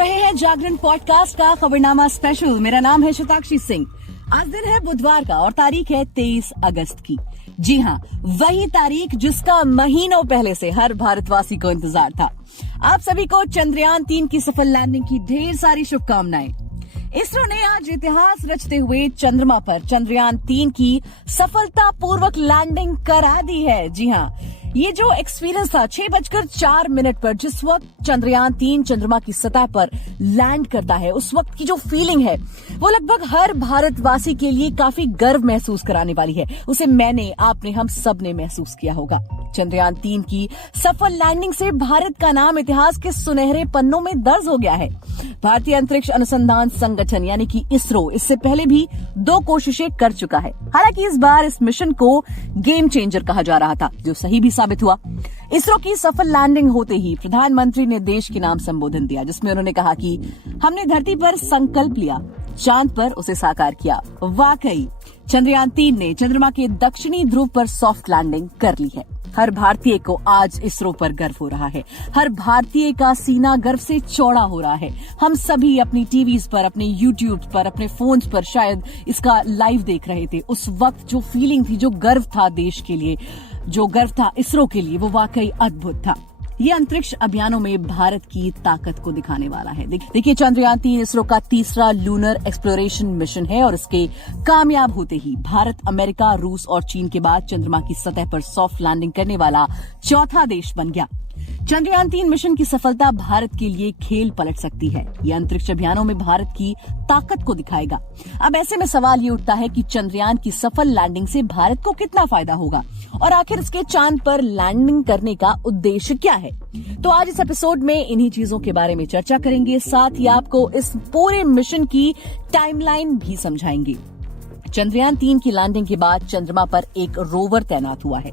रहे हैं जागरण पॉडकास्ट का खबरनामा स्पेशल। मेरा नाम है शताक्षी सिंह। आज दिन है बुधवार का और तारीख है 23 अगस्त की। जी हाँ, वही तारीख जिसका महीनों पहले से हर भारतवासी को इंतजार था। आप सभी को चंद्रयान 3 की सफल लैंडिंग की ढेर सारी शुभकामनाएं। इसरो ने आज इतिहास रचते हुए चंद्रमा पर चंद्रयान 3 की सफलतापूर्वक लैंडिंग करा दी है। जी हाँ, ये जो एक्सपीरियंस था 6:04 पर जिस वक्त चंद्रयान 3 चंद्रमा की सतह पर लैंड करता है, उस वक्त की जो फीलिंग है वो लगभग हर भारतवासी के लिए काफी गर्व महसूस कराने वाली है। उसे मैंने, आपने, हम सब ने महसूस किया होगा। चंद्रयान 3 की सफल लैंडिंग से भारत का नाम इतिहास के सुनहरे पन्नों में दर्ज हो गया है। भारतीय अंतरिक्ष अनुसंधान संगठन यानी कि इसरो इससे पहले भी 2 कोशिशें कर चुका है। हालांकि इस बार इस मिशन को गेम चेंजर कहा जा रहा था, जो सही भी साबित हुआ। इसरो की सफल लैंडिंग होते ही प्रधानमंत्री ने देश के नाम संबोधन दिया, जिसमें उन्होंने कहा कि हमने धरती पर संकल्प लिया, चांद पर उसे साकार किया। वाकई चंद्रयान 3 ने चंद्रमा के दक्षिणी ध्रुव पर सॉफ्ट लैंडिंग कर ली है। हर भारतीय को आज इसरो पर गर्व हो रहा है। हर भारतीय का सीना गर्व से चौड़ा हो रहा है। हम सभी अपनी टीवीज पर, अपने यूट्यूब पर, अपने फोन्स पर शायद इसका लाइव देख रहे थे। उस वक्त जो फीलिंग थी, जो गर्व था देश के लिए, जो गर्व था इसरो के लिए, वो वाकई अद्भुत था। ये अंतरिक्ष अभियानों में भारत की ताकत को दिखाने वाला है। देखिए, चंद्रयान 3 इसरो का तीसरा लूनर एक्सप्लोरेशन मिशन है और इसके कामयाब होते ही भारत, अमेरिका, रूस और चीन के बाद चंद्रमा की सतह पर सॉफ्ट लैंडिंग करने वाला चौथा देश बन गया। चंद्रयान 3 मिशन की सफलता भारत के लिए खेल पलट सकती है। ये अंतरिक्ष अभियानों में भारत की ताकत को दिखाएगा। अब ऐसे में सवाल ये उठता है कि चंद्रयान की सफल लैंडिंग से भारत को कितना फायदा होगा और आखिर इसके चांद पर लैंडिंग करने का उद्देश्य क्या है। तो आज इस एपिसोड में इन्हीं चीजों के बारे में चर्चा करेंगे। साथ ही आपको इस पूरे मिशन की टाइमलाइन भी समझाएंगे। चंद्रयान 3 की लैंडिंग के बाद चंद्रमा पर एक रोवर तैनात हुआ है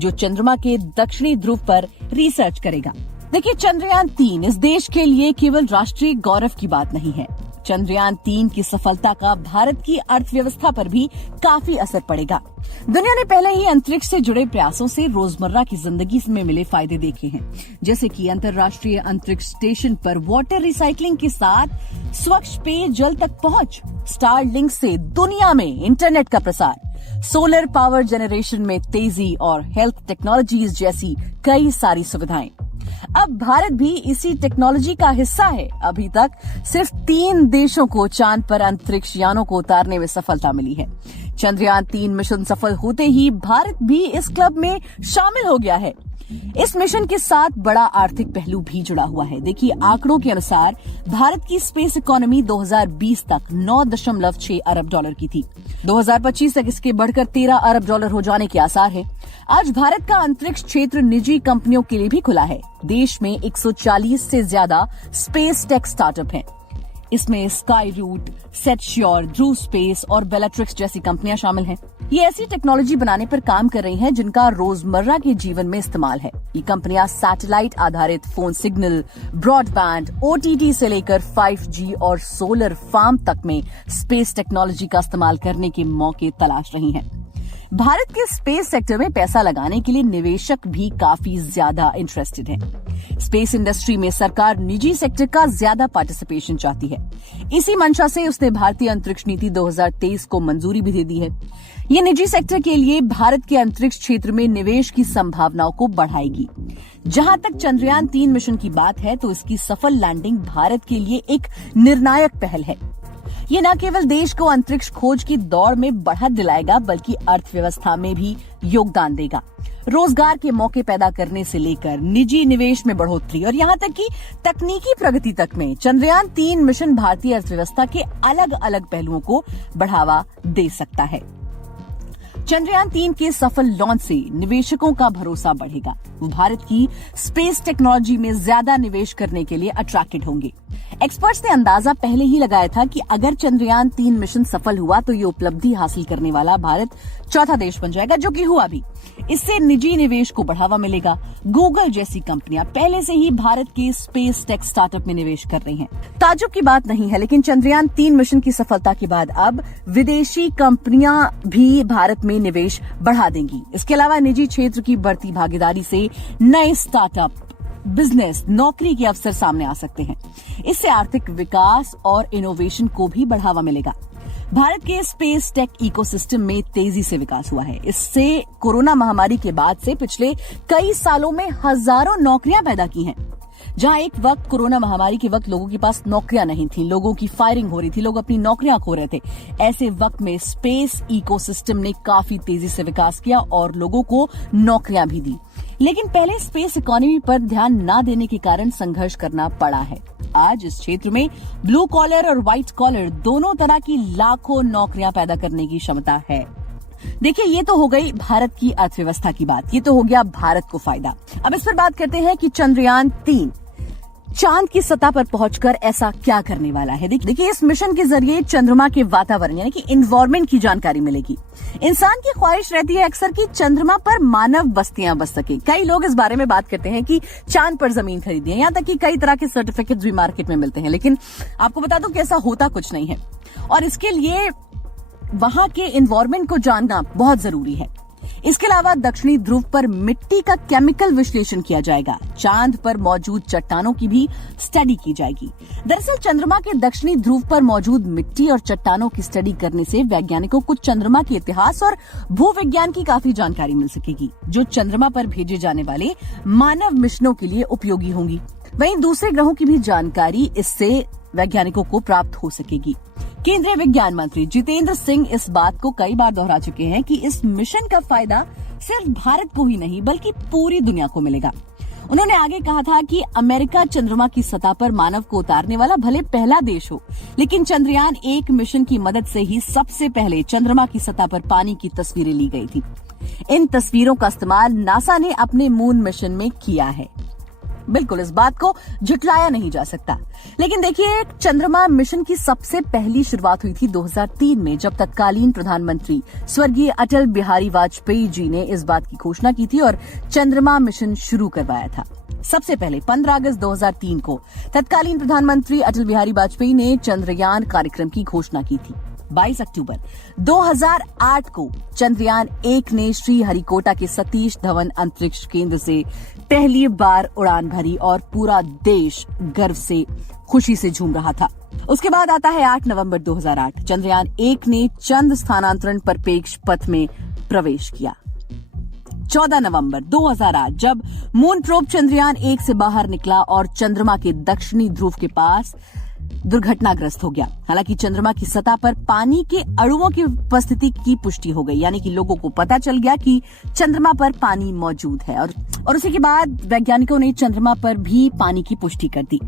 जो चंद्रमा के दक्षिणी ध्रुव पर रिसर्च करेगा। देखिए, चंद्रयान 3 इस देश के लिए केवल राष्ट्रीय गौरव की बात नहीं है। चंद्रयान 3 की सफलता का भारत की अर्थव्यवस्था पर भी काफी असर पड़ेगा। दुनिया ने पहले ही अंतरिक्ष से जुड़े प्रयासों से रोजमर्रा की जिंदगी में मिले फायदे देखे हैं, जैसे कि अंतर्राष्ट्रीय अंतरिक्ष स्टेशन पर वाटर रिसाइकलिंग के साथ स्वच्छ पेयजल तक पहुंच, स्टारलिंक से दुनिया में इंटरनेट का प्रसार, सोलर पावर जनरेशन में तेजी और हेल्थ टेक्नोलॉजीज जैसी कई सारी सुविधाएं। अब भारत भी इसी टेक्नोलॉजी का हिस्सा है। अभी तक सिर्फ 3 देशों को चांद पर अंतरिक्ष यानों को उतारने में सफलता मिली है। चंद्रयान 3 मिशन सफल होते ही भारत भी इस क्लब में शामिल हो गया है। इस मिशन के साथ बड़ा आर्थिक पहलू भी जुड़ा हुआ है। देखिए, आंकड़ों के अनुसार भारत की स्पेस इकोनॉमी 2020 तक 9.6 अरब डॉलर की थी। 2025 तक इसके बढ़कर 13 अरब डॉलर हो जाने के आसार है। आज भारत का अंतरिक्ष क्षेत्र निजी कंपनियों के लिए भी खुला है। देश में 140 से ज्यादा स्पेस टेक स्टार्टअप हैं। इसमें स्काई रूट, सेटश्योर, ध्रुव स्पेस और बेलाट्रिक्स जैसी कंपनियां शामिल हैं। ये ऐसी टेक्नोलॉजी बनाने पर काम कर रही हैं जिनका रोजमर्रा के जीवन में इस्तेमाल है। ये कंपनियां सैटेलाइट आधारित फोन सिग्नल, ब्रॉडबैंड, OTT से लेकर 5G और सोलर फार्म तक में स्पेस टेक्नोलॉजी का इस्तेमाल करने के मौके तलाश रही हैं। भारत के स्पेस सेक्टर में पैसा लगाने के लिए निवेशक भी काफी ज्यादा इंटरेस्टेड हैं। स्पेस इंडस्ट्री में सरकार निजी सेक्टर का ज्यादा पार्टिसिपेशन चाहती है। इसी मंशा से उसने भारतीय अंतरिक्ष नीति 2023 को मंजूरी भी दे दी है। ये निजी सेक्टर के लिए भारत के अंतरिक्ष क्षेत्र में निवेश की संभावनाओं को बढ़ाएगी। जहां तक चंद्रयान 3 मिशन की बात है, तो इसकी सफल लैंडिंग भारत के लिए एक निर्णायक पहल है। ये न केवल देश को अंतरिक्ष खोज की दौड़ में बढ़त दिलाएगा, बल्कि अर्थव्यवस्था में भी योगदान देगा। रोजगार के मौके पैदा करने से लेकर निजी निवेश में बढ़ोतरी और यहाँ तक कि तकनीकी प्रगति तक में चंद्रयान 3 मिशन भारतीय अर्थव्यवस्था के अलग अलग पहलुओं को बढ़ावा दे सकता है। चंद्रयान 3 के सफल लॉन्च से निवेशकों का भरोसा बढ़ेगा। वो भारत की स्पेस टेक्नोलॉजी में ज्यादा निवेश करने के लिए अट्रैक्टेड होंगे। एक्सपर्ट्स ने अंदाजा पहले ही लगाया था कि अगर चंद्रयान 3 मिशन सफल हुआ तो ये उपलब्धि हासिल करने वाला भारत चौथा देश बन जाएगा, जो कि हुआ भी। इससे निजी निवेश को बढ़ावा मिलेगा। गूगल जैसी कंपनियां पहले से ही भारत के स्पेस टेक स्टार्टअप में निवेश कर रही हैं। ताज्जुब की बात नहीं है, लेकिन चंद्रयान 3 मिशन की सफलता के बाद अब विदेशी कंपनियां भी भारत में निवेश बढ़ा देंगी। इसके अलावा निजी क्षेत्र की बढ़ती भागीदारी से नए स्टार्टअप बिजनेस, नौकरी के अवसर सामने आ सकते हैं। इससे आर्थिक विकास और इनोवेशन को भी बढ़ावा मिलेगा। भारत के स्पेस टेक इकोसिस्टम में तेजी से विकास हुआ है। इससे कोरोना महामारी के बाद से पिछले कई सालों में हजारों नौकरियां पैदा की हैं। जहां एक वक्त कोरोना महामारी के वक्त लोगों के पास नौकरियां नहीं थी, लोगों की फायरिंग हो रही थी, लोग अपनी नौकरियां खो रहे थे, ऐसे वक्त में स्पेस इकोसिस्टम ने काफी तेजी से विकास किया और लोगों को नौकरियां भी दी। लेकिन पहले स्पेस इकोनॉमी पर ध्यान न देने के कारण संघर्ष करना पड़ा है। आज इस क्षेत्र में ब्लू कॉलर और व्हाइट कॉलर दोनों तरह की लाखों नौकरियां पैदा करने की क्षमता है। देखिए, ये तो हो गई भारत की अर्थव्यवस्था की बात, ये तो हो गया भारत को फायदा। अब इस पर बात करते हैं कि चंद्रयान 3 चांद की सतह पर पहुंचकर ऐसा क्या करने वाला है। देखिए, इस मिशन के जरिए चंद्रमा के वातावरण यानी कि एनवायरमेंट की जानकारी मिलेगी। इंसान की ख्वाहिश रहती है अक्सर कि चंद्रमा पर मानव बस्तियां बस सके। कई लोग इस बारे में बात करते हैं कि चांद पर जमीन खरीदी है, यहाँ तक कि कई तरह के सर्टिफिकेट्स भी मार्केट में मिलते हैं। लेकिन आपको बता दूं कि ऐसा होता कुछ नहीं है और इसके लिए वहां के एनवायरमेंट को जानना बहुत जरूरी है। इसके अलावा दक्षिणी ध्रुव पर मिट्टी का केमिकल विश्लेषण किया जाएगा। चांद पर मौजूद चट्टानों की भी स्टडी की जाएगी। दरअसल चंद्रमा के दक्षिणी ध्रुव पर मौजूद मिट्टी और चट्टानों की स्टडी करने से वैज्ञानिकों को चंद्रमा के इतिहास और भूविज्ञान की काफी जानकारी मिल सकेगी, जो चंद्रमा पर भेजे जाने वाले मानव मिशनों के लिए उपयोगी होंगी। वहीं दूसरे ग्रहों की भी जानकारी इससे वैज्ञानिकों को प्राप्त हो सकेगी। केंद्रीय विज्ञान मंत्री जितेंद्र सिंह इस बात को कई बार दोहरा चुके हैं कि इस मिशन का फायदा सिर्फ भारत को ही नहीं बल्कि पूरी दुनिया को मिलेगा। उन्होंने आगे कहा था कि अमेरिका चंद्रमा की सतह पर मानव को उतारने वाला भले पहला देश हो, लेकिन चंद्रयान 1 मिशन की मदद से ही सबसे पहले चंद्रमा की सतह पर पानी की तस्वीरें ली गई थी। इन तस्वीरों का इस्तेमाल नासा ने अपने मून मिशन में किया है। बिल्कुल, इस बात को झुटलाया नहीं जा सकता। लेकिन देखिए, चंद्रमा मिशन की सबसे पहली शुरुआत हुई थी 2003 में, जब तत्कालीन प्रधानमंत्री स्वर्गीय अटल बिहारी वाजपेयी जी ने इस बात की घोषणा की थी और चंद्रमा मिशन शुरू करवाया था। सबसे पहले 15 अगस्त 2003 को तत्कालीन प्रधानमंत्री अटल बिहारी वाजपेयी ने चंद्रयान कार्यक्रम की घोषणा की थी। 22 अक्टूबर 2008 को चंद्रयान 1 ने श्रीहरिकोटा के सतीश धवन अंतरिक्ष केंद्र से पहली बार उड़ान भरी और पूरा देश गर्व से खुशी से झूम रहा था। उसके बाद आता है 8 नवंबर 2008। चंद्रयान 1 ने चंद्र स्थानांतरण परिप्रेक्ष्य पथ में प्रवेश किया। 14 नवंबर 2008 जब मून प्रोब चंद्रयान 1 से बाहर निकला और चंद्रमा के दक्षिणी ध्रुव के पास दुर्घटनाग्रस्त हो गया। हालांकि चंद्रमा की सतह पर पानी के अणुओं की उपस्थिति की पुष्टि हो गई, यानी कि लोगों को पता चल गया कि चंद्रमा पर पानी मौजूद है और उसी के बाद वैज्ञानिकों ने चंद्रमा पर भी पानी की पुष्टि कर दी।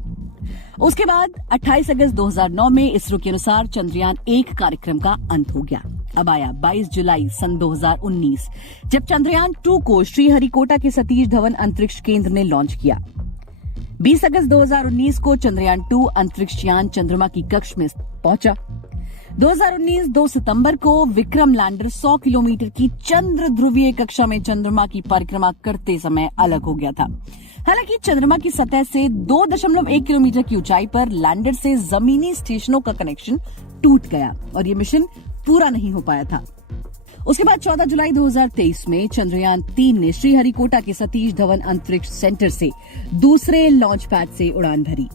उसके बाद 28 अगस्त 2009 में इसरो के अनुसार चंद्रयान 1 कार्यक्रम का अंत हो गया। अब आया 22 जुलाई सन 2019 जब चंद्रयान 2 को श्रीहरिकोटा के सतीश धवन अंतरिक्ष केंद्र ने लॉन्च किया। 20 अगस्त 2019 को चंद्रयान 2 अंतरिक्ष यान चंद्रमा की कक्ष में पहुंचा। 2019 2 सितंबर को विक्रम लैंडर 100 किलोमीटर की चंद्र ध्रुवीय कक्षा में चंद्रमा की परिक्रमा करते समय अलग हो गया था। हालांकि चंद्रमा की सतह से 2.1 किलोमीटर की ऊंचाई पर लैंडर से जमीनी स्टेशनों का कनेक्शन टूट गया और ये मिशन पूरा नहीं हो पाया था। उसके बाद 14 जुलाई 2023 में चंद्रयान 3 ने श्रीहरिकोटा के सतीश धवन अंतरिक्ष सेंटर से दूसरे लॉन्च पैड से उड़ान भरी।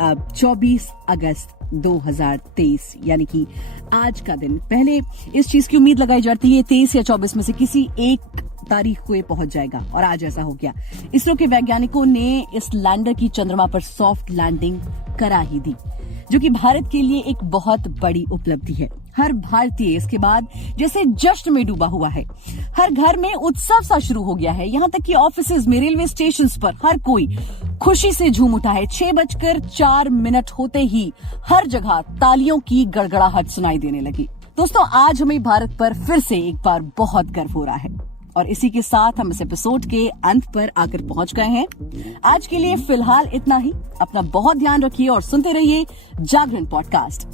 अब 24 अगस्त 2023 यानी कि आज का दिन, पहले इस चीज की उम्मीद लगाई जाती है 23 या 24 में से किसी एक तारीख को ये पहुंच जाएगा और आज ऐसा हो गया। इसरो के वैज्ञानिकों ने इस लैंडर की चंद्रमा पर सॉफ्ट लैंडिंग करा ही दी, जो कि भारत के लिए एक बहुत बड़ी उपलब्धि है। हर भारतीय इसके बाद जैसे जश्न में डूबा हुआ है। हर घर में उत्सव सा शुरू हो गया है, यहाँ तक कि ऑफिसेज में, रेलवे स्टेशन पर हर कोई खुशी से झूम उठा है। 6:04 होते ही हर जगह तालियों की गड़गड़ाहट सुनाई देने लगी। दोस्तों, आज हमें भारत पर फिर से एक बार बहुत गर्व हो रहा है और इसी के साथ हम इस एपिसोड के अंत पर आकर पहुंच गए हैं। आज के लिए फिलहाल इतना ही। अपना बहुत ध्यान रखिए और सुनते रहिए जागरण पॉडकास्ट।